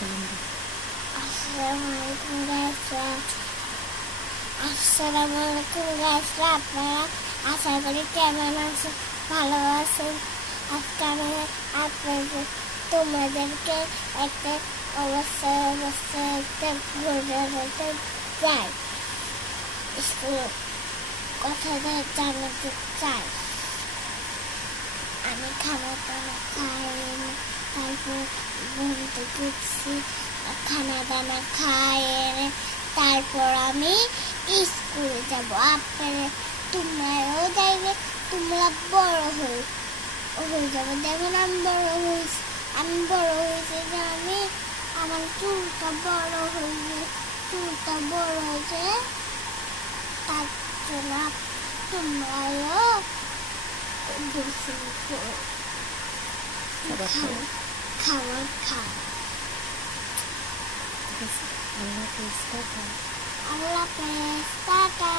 সালাম দিই। আসসালামু আলাইকুম গাইসরা। আসসালামু আলাইকুম গাইসরা, আপনারা আশা করি কেমন আছেন, ভালো আছেন। আজকে আমি আপনাদের তোমাদেরকে একটা অবশ্যই একটা ঘুরে চাই, স্কুল কথাটা জানাতে চাই। আমি খাবার দানা খাইনি, তারপর ঘুম থেকে উঠছি, খানা দানা খাই, তারপর আমি স্কুলে যাব। আপনারা তোমরাও যাইবে, তোমরা বড় হয়ে যাবে। দেখুন আমি বড় হয়েছি, যে আমি আমার চুলটা বড় হয়েছে, তার জন্য তোমরাও গোসল করো, খাবার খাও। ঠিক আছে, আল্লাহ হাফেজ, টাটা। আল্লাহ হাফেজ, টাটা।